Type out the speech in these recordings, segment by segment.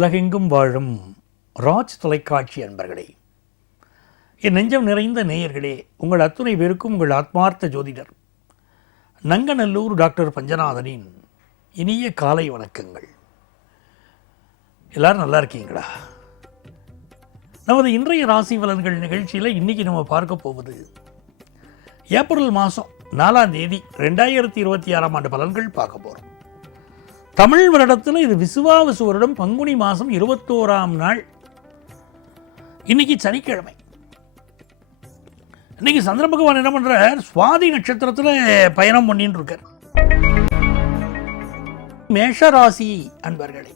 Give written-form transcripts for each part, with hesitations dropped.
உலகெங்கும் வாழும் ராஜ் தொலைக்காட்சி அன்பர்களே, என் நெஞ்சம் நிறைந்த நேயர்களே, உங்கள் அத்துணை பேருக்கும் உங்கள் ஆத்மார்த்த ஜோதிடர் நங்கநல்லூர் டாக்டர் பஞ்சநாதனின் இனிய காலை வணக்கங்கள். எல்லாரும் நல்லா இருக்கீங்களா? நமது இன்றைய ராசி பலன்கள் நிகழ்ச்சியில் இன்றைக்கி நம்ம பார்க்க போவது ஏப்ரல் மாதம் 4ஆம் தேதி 2026ஆம் ஆண்டு பலன்கள் பார்க்க போகிறோம். தமிழ் வருடத்தில் இது விசுவாவசு வருடம் பங்குனி மாதம் 21ஆம் நாள். இன்னைக்கு சனிக்கிழமை. இன்னைக்கு சந்திர பகவான் என்ன பண்றார்? சுவாதி நட்சத்திரத்தில் பயணம் பண்ணிட்டு இருக்கார். மேஷராசி அன்பர்களே,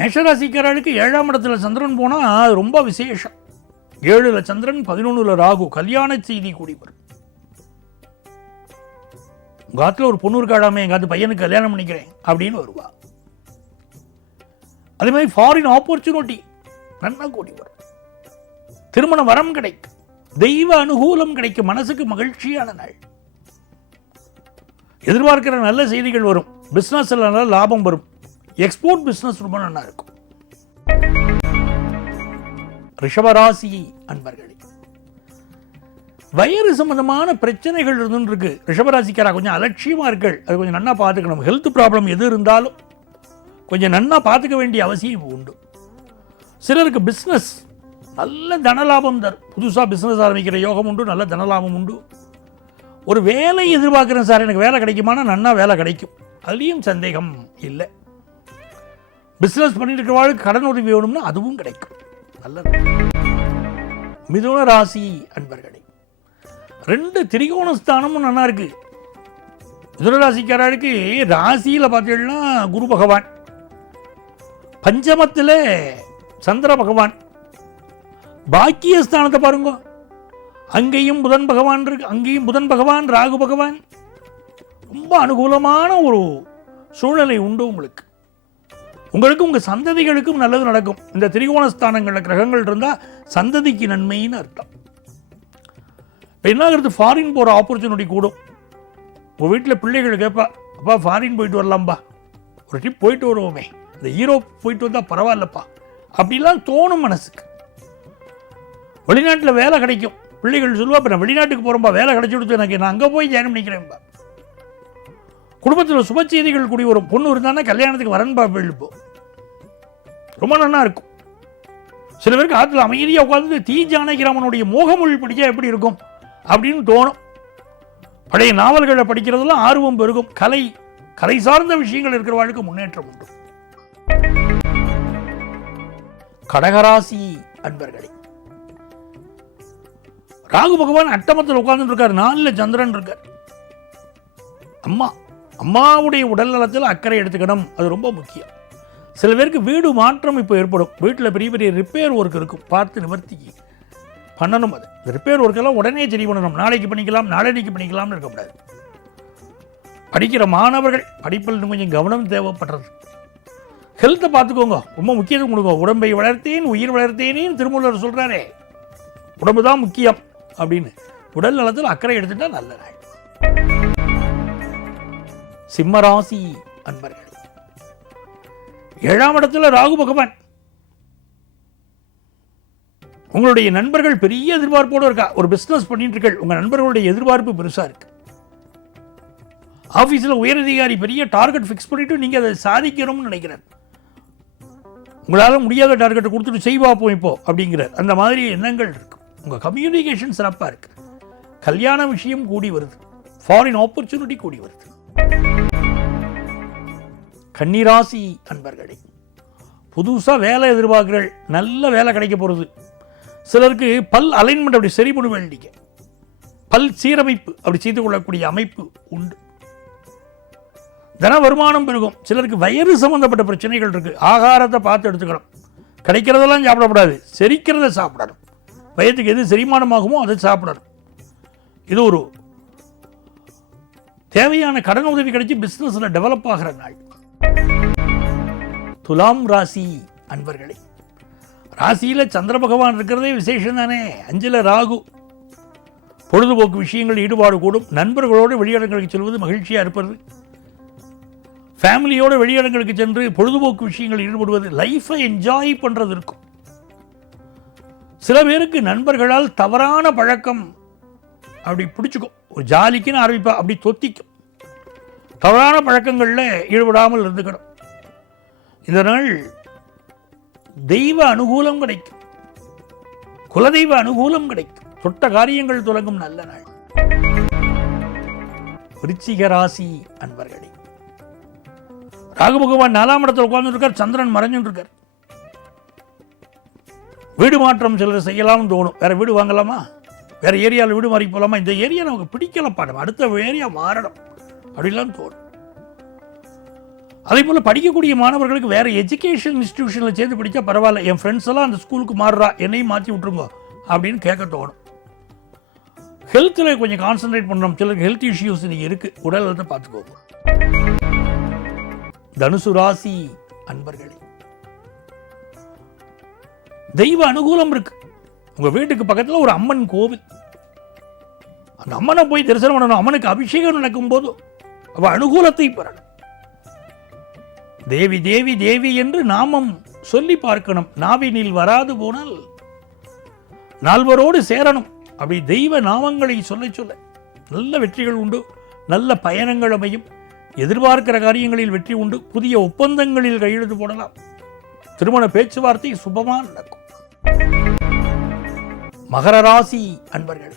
மேஷராசிக்காரர்களுக்கு 7ஆம் இடத்துல சந்திரன் போனால் ரொம்ப விசேஷம். 7ல் சந்திரன், 11ல் ராகு, கல்யாண செய்தி கூடி வரும். உங்கள் ஆற்றுல ஒரு பொண்ணு இருக்காடாமே, எங்கள் ஆத்து பையனுக்கு கல்யாணம் பண்ணிக்கிறேன் அப்படின்னு வருவா. அதே மாதிரி ஃபாரின் ஆப்பர்ச்சுனிட்டி நல்லா கூடி வரும். திருமண வரம் கிடைக்கும், தெய்வ அனுகூலம் கிடைக்கும், மனசுக்கு மகிழ்ச்சியான நாள். எதிர்பார்க்கிற நல்ல செய்திகள் வரும். பிஸ்னஸ் நல்ல லாபம் வரும். எக்ஸ்போர்ட் பிஸ்னஸ் ரொம்ப நல்லா இருக்கும். ரிஷபராசி அன்பர்களே, வயிறு சம்பந்தமான பிரச்சனைகள் இருந்துருக்கு. ரிஷபராசிக்காரா கொஞ்சம் அலட்சியமாக இருக்கள், அது கொஞ்சம் நன்னா பார்த்துக்கணும். ஹெல்த் ப்ராப்ளம் எது இருந்தாலும் கொஞ்சம் நன்னா பார்த்துக்க வேண்டிய அவசியம் உண்டு. சிலருக்கு பிஸ்னஸ் நல்ல தனலாபம் தரும். புதுசாக பிஸ்னஸ் ஆரம்பிக்கிற யோகம் உண்டு, நல்ல தனலாபம் உண்டு. ஒரு வேலை எதிர்பார்க்குறேன் சார், எனக்கு வேலை கிடைக்குமானா நன்னா வேலை கிடைக்கும், அதுலேயும் சந்தேகம் இல்லை. பிஸ்னஸ் பண்ணிட்டு இருக்கிறவாளுக்கு கடன் உதவி வேணும்னா அதுவும் கிடைக்கும். நல்லது. மிதுன ராசி அன்பர்களே, 2 திரிகோணஸ்தானமும் நல்லா இருக்கு. மிதுனராசிக்காரருக்கு ராசியில் பார்த்தீங்கன்னா குரு பகவான், பஞ்சமத்தில் சந்திர பகவான், பாக்கியஸ்தானத்தை பாருங்க, அங்கேயும் புதன் பகவான் இருக்கு. அங்கேயும் புதன் பகவான், ராகு பகவான். ரொம்ப அனுகூலமான ஒரு சூழ்நிலை உண்டு உங்களுக்கு. உங்களுக்கு உங்கள் சந்ததிகளுக்கும் நல்லது நடக்கும். இந்த திரிகோணஸ்தானங்களில் கிரகங்கள் இருந்தால் சந்ததிக்கு நன்மைன்னு அர்த்தம். இப்போ என்ன ஆகிறது? ஃபாரின் போகிற ஆப்பர்ச்சுனிட்டி கூடும். உங்கள் வீட்டில் பிள்ளைகள் கேட்பா, அப்பா ஃபாரின் போயிட்டு வரலாம்பா, ஒரு ட்ரிப் போயிட்டு வருவோமே, இந்த யூரோப் போயிட்டு வந்தால் பரவாயில்லப்பா அப்படிலாம் தோணும் மனசுக்கு. வெளிநாட்டில் வேலை கிடைக்கும். பிள்ளைகள் சொல்லுவா, இப்போ நான் வெளிநாட்டுக்கு போகிறோம்பா, வேலை கிடைச்சி கொடுத்து எனக்கு, நான் அங்கே போய் ஜாயின் பண்ணிக்கிறேன்பா. குடும்பத்தில் சுப செய்திகள் கூடி வரும். பொண்ணு இருந்தானா கல்யாணத்துக்கு வரன்பா, இப்போ ரொம்ப நல்லா இருக்கும். சில பேருக்கு ஆற்றுல அமைதியாக உட்காந்து தி ஜானகிராமனுடைய மோகமொழி படித்தா எப்படி இருக்கும் அப்படின்னு தோணும். பழைய நாவல்களை படிக்கிறதுலாம் ஆர்வம் பெருகும். கலை சார்ந்த விஷயங்கள் இருக்கிறவர்களுக்கு முன்னேற்றம் உண்டு. கடகராசி அன்பர்களே, ராகு பகவான் அட்டமத்தில் உட்கார்ந்து இருக்கார். 4ல் சந்திரன் இருக்கார். அம்மாவுடைய உடல் நலத்தில் அக்கறை எடுத்துக்கணும், அது ரொம்ப முக்கியம். சில பேருக்கு வீடு மாற்றம் இப்போ ஏற்படும். வீட்டில் பெரிய பெரிய ரிப்பேர் ஒர்க் இருக்கும், பார்த்து நிவர்த்தி பண்ணணும். அது இந்த ரிப்பேர் ஒர்க்கெல்லாம் உடனே சரி பண்ணணும். நாளைக்கு பண்ணிக்கலாம், நாளைக்கு பண்ணிக்கலாம்னு இருக்கக்கூடாது. படிக்கிற மாணவர்கள் படிப்பில் கொஞ்சம் கவனம் தேவைப்படுறது. ஹெல்த்தை பார்த்துக்கோங்க, ரொம்ப முக்கியத்துவம் கொடுங்க. உடம்பை வளர்த்தேன் உயிர் வளர்த்தேனேன்னு திருமூலர் சொல்கிறாரே, உடம்பு தான் முக்கியம் அப்படின்னு. உடல் நலத்தில் அக்கறை எடுத்துட்டா நல்ல நாள். சிம்மராசி அன்பர்களே, 7ஆம் இடத்துல ராகு பகவான். உங்களுடைய நண்பர்கள் பெரிய எதிர்பார்ப்போடு இருக்கா. ஒரு பிஸ்னஸ் பண்ணிட்டு இருக்க உங்கள் நண்பர்களுடைய எதிர்பார்ப்பு பெருசாக இருக்கு. ஆஃபீஸில் உயரதிகாரி பெரிய டார்கெட் ஃபிக்ஸ் பண்ணிட்டு நீங்கள் அதை சாதிக்கணும்னு நினைக்கிறார். உங்களால் முடியாத டார்கெட்டை கொடுத்துட்டு செய்வாப்போம் இப்போ அப்படிங்கிறார். அந்த மாதிரி எண்ணங்கள் இருக்கு. உங்கள் கம்யூனிகேஷன் சிறப்பாக இருக்கு. கல்யாண விஷயம் கூடி வருது. ஃபாரின் ஆப்பர்ச்சுனிட்டி கூடி வருது. கன்னிராசி அன்பர்களே, புதுசாக வேலை எதிர்பார்க்கிறீர்கள், நல்ல வேலை கிடைக்க போகிறது. சிலருக்கு பல் அலைன்மெண்ட் அப்படி சரி பண்ண வேண்டிய, பல் சீரமைப்பு அப்படி செய்து கொள்ளக்கூடிய அமைப்பு உண்டு. தன வருமானம் பெருகும். சிலருக்கு வயிறு சம்பந்தப்பட்ட பிரச்சனைகள் இருக்கு. ஆகாரத்தை பார்த்து எடுத்துக்கணும். கிடைக்கிறதெல்லாம் சாப்பிடக்கூடாது, செரிக்கிறத சாப்பிடணும். வயதுக்கு எது செரிமானமாகுமோ அதை சாப்பிடணும். இது ஒரு தேவையான கடன் உதவி கிடைச்சி பிஸ்னஸில் டெவலப் ஆகிற நாள். துலாம் ராசி அன்பர்களே, ராசியில் சந்திர பகவான் இருக்கிறதே விசேஷம் தானே. 5ல் ராகு. பொழுதுபோக்கு விஷயங்கள் ஈடுபாடு கூடும். நண்பர்களோடு வெளியிடங்களுக்கு செல்வது மகிழ்ச்சியாக இருப்பது. ஃபேமிலியோட வெளியிடங்களுக்கு சென்று பொழுதுபோக்கு விஷயங்கள் ஈடுபடுவது, லைஃப்பை என்ஜாய் பண்ணுறது இருக்கும். சில பேருக்கு நண்பர்களால் தவறான பழக்கம் அப்படி பிடிச்சிக்கும், ஒரு ஜாலிக்குன்னு ஆரம்பிப்பா, அப்படி தொத்திக்கும். தவறான பழக்கங்களில் ஈடுபடாமல் இருந்துக்கணும். இதனால் தெய்வ அனுகூலம் கிடைக்கும், குலதெய்வ அனுகூலம் கிடைக்கும், தொட்ட காரியங்கள் தொடங்கும் நல்ல நாள். விருச்சிக ராசி அன்பர்களே, ராகு பகவான் 4ஆம் இடத்துல உட்கார்ந்துருக்கார், சந்திரன் மறைஞ்சுருக்கார். வீடு மாற்றம் சிலர் செய்யலாம்னு தோணும். வேற வீடு வாங்கலாமா, வேற ஏரியாவில் வீடு மாறி போகலாமா, இந்த ஏரியா நமக்கு பிடிக்கலப்பா, நம்ம அடுத்த ஏரியா மாறணும் அப்படிலாம் தோணும். அதே போல் படிக்கக்கூடிய மாணவர்களுக்கு வேறு எஜுகேஷன் இன்ஸ்டிடியூஷனில் சேர்ந்து படித்தா பரவாயில்ல, என் ஃப்ரெண்ட்ஸ் எல்லாம் அந்த ஸ்கூலுக்கு மாறுறா, என்னையும் மாற்றி விட்ருங்க அப்படின்னு கேட்க தோணும். ஹெல்த்தில் கொஞ்சம் கான்சன்ட்ரேட் பண்ணணும். சிலருக்கு ஹெல்த் இஷ்யூஸ் இன்றைக்கி இருக்குது, உடல் நலத்தை பார்த்துக்கோங்க. தனுசு ராசி அன்பர்களே, தெய்வ அனுகூலம் இருக்கு. உங்கள் வீட்டுக்கு பக்கத்தில் ஒரு அம்மன் கோவில், அந்த அம்மனை போய் தரிசனம் பண்ணணும். அம்மனுக்கு அபிஷேகம் நடக்கும் போது அவள் அனுகூலத்தை பெறணும். தேவி தேவி தேவி என்று நாமம் சொல்லி பார்க்கணும். நாவினில் வராது போனால் நால்வரோடு சேரணும். அப்படி தெய்வ நாமங்களை சொல்ல சொல்ல நல்ல வெற்றிகள் உண்டு, நல்ல பயணங்கள் அமையும், எதிர்பார்க்கிற காரியங்களில் வெற்றி உண்டு, புதிய ஒப்பந்தங்களில் கையெழுத்து போடலாம், திருமண பேச்சுவார்த்தை சுபமாக நடக்கும். மகர ராசி அன்பர்கள்,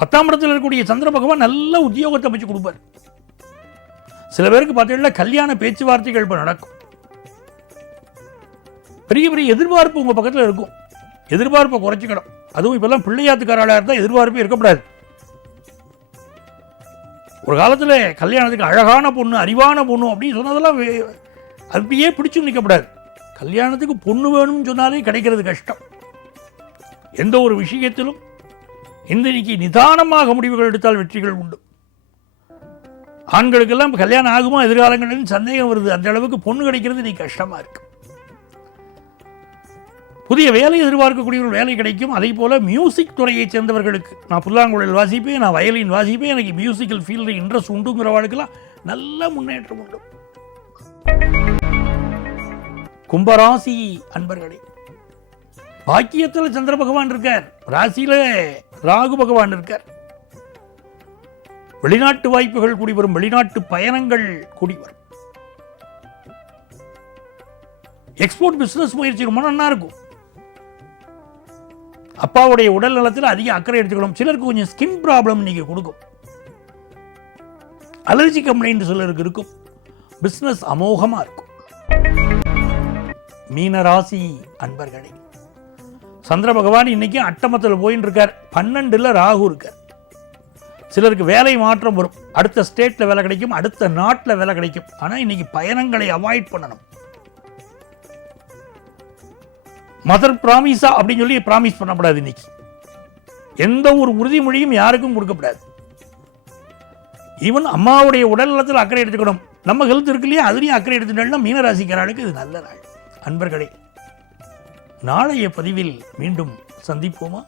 10ஆம் இடத்தில் இருக்கக்கூடிய சந்திர பகவான் நல்ல உத்தியோகத்தை அமைச்சு கொடுப்பார். சில பேருக்கு பார்த்தீங்கன்னா கல்யாண பேச்சுவார்த்தைகள் இப்போ நடக்கும். பெரிய பெரிய எதிர்பார்ப்பு உங்கள் பக்கத்தில் இருக்கும். எதிர்பார்ப்பை குறைச்சிக்கணும். அதுவும் இப்பெல்லாம் பிள்ளையாத்துக்காராளாக இருந்தால் எதிர்பார்ப்பே இருக்கக்கூடாது. ஒரு காலத்தில் கல்யாணத்துக்கு அழகான பொண்ணு, அறிவான பொண்ணு அப்படின்னு சொன்னதெல்லாம் அப்படியே பிடிச்சும் நிற்கக்கூடாது. கல்யாணத்துக்கு பொண்ணு வேணும்னு சொன்னாலே கிடைக்கிறது கஷ்டம். எந்த ஒரு விஷயத்திலும் இன்றைக்கு நிதானமாக முடிவுகள் எடுத்தால் வெற்றிகள் உண்டு. ஆண்களுக்கெல்லாம் கல்யாணம் ஆகுமா எதிர்காலங்களில் சந்தேகம் வருது. அந்த அளவுக்கு பொண்ணு கிடைக்கிறது இன்னைக்கு கஷ்டமாக இருக்கு. புதிய வேலை எதிர்பார்க்கக்கூடியவர்கள் வேலை கிடைக்கும். அதே போல் மியூசிக் துறையை சேர்ந்தவர்களுக்கு, நான் புல்லாங்குழல் வாசிப்பேன், நான் வயலின் வாசிப்பேன், எனக்கு மியூசிக்கல் ஃபீல்டில் இன்ட்ரெஸ்ட் உண்டுங்கிறவர்களுக்கெல்லாம் நல்ல முன்னேற்றம் உண்டு. கும்பராசி அன்பர்களே, பாக்கியத்தில் சந்திர பகவான் இருக்கார், ராசியில ராகு பகவான் இருக்கார். வெளிநாட்டு வாய்ப்புகள் கூடி வரும், வெளிநாட்டு பயணங்கள் கூடி வரும். எக்ஸ்போர்ட் பிசினஸ் முயற்சி ரொம்ப நல்லா இருக்கும். அப்பாவுடைய உடல் நலத்தில் அதிக அக்கறை எடுத்துக்கணும். சிலருக்கு கொஞ்சம் ஸ்கின் ப்ராப்ளம் நீங்க கொடுக்கும், அலர்ஜி கம்ப்ளைண்ட் சிலருக்கு இருக்கும். பிசினஸ் அமோகமா இருக்கும். மீன ராசி அன்பர்களே, சந்திர பகவான் இன்னைக்கு அட்டமத்தில் போயின்னு இருக்கார், 12ல் ராகு இருக்கார். சிலருக்கு வேலை மாற்றம் வரும், அடுத்த ஸ்டேட்ல வேலை கிடைக்கும், அடுத்த நாட்டில் வேலை கிடைக்கும். ஆனால் இன்னைக்கு பயணங்களை அவாய்ட் பண்ணணும். மதர் பிராமிஸா அப்படின்னு சொல்லி பிராமிஸ் பண்ணக்கூடாது. இன்னைக்கு எந்த ஒரு உறுதிமொழியும் யாருக்கும் கொடுக்கப்படாது. ஈவன் அம்மாவுடைய உடல் நலத்தில் அக்கறை எடுத்துக்கணும். நம்ம ஹெல்த் இருக்கு இல்லையா, அதுலேயும் அக்கறை எடுத்துட்டோம்னா மீனராசிக்காரர்களுக்கு இது நல்ல நாள். அன்பர்களே, நாளைய பதிவில் மீண்டும் சந்திப்போமா?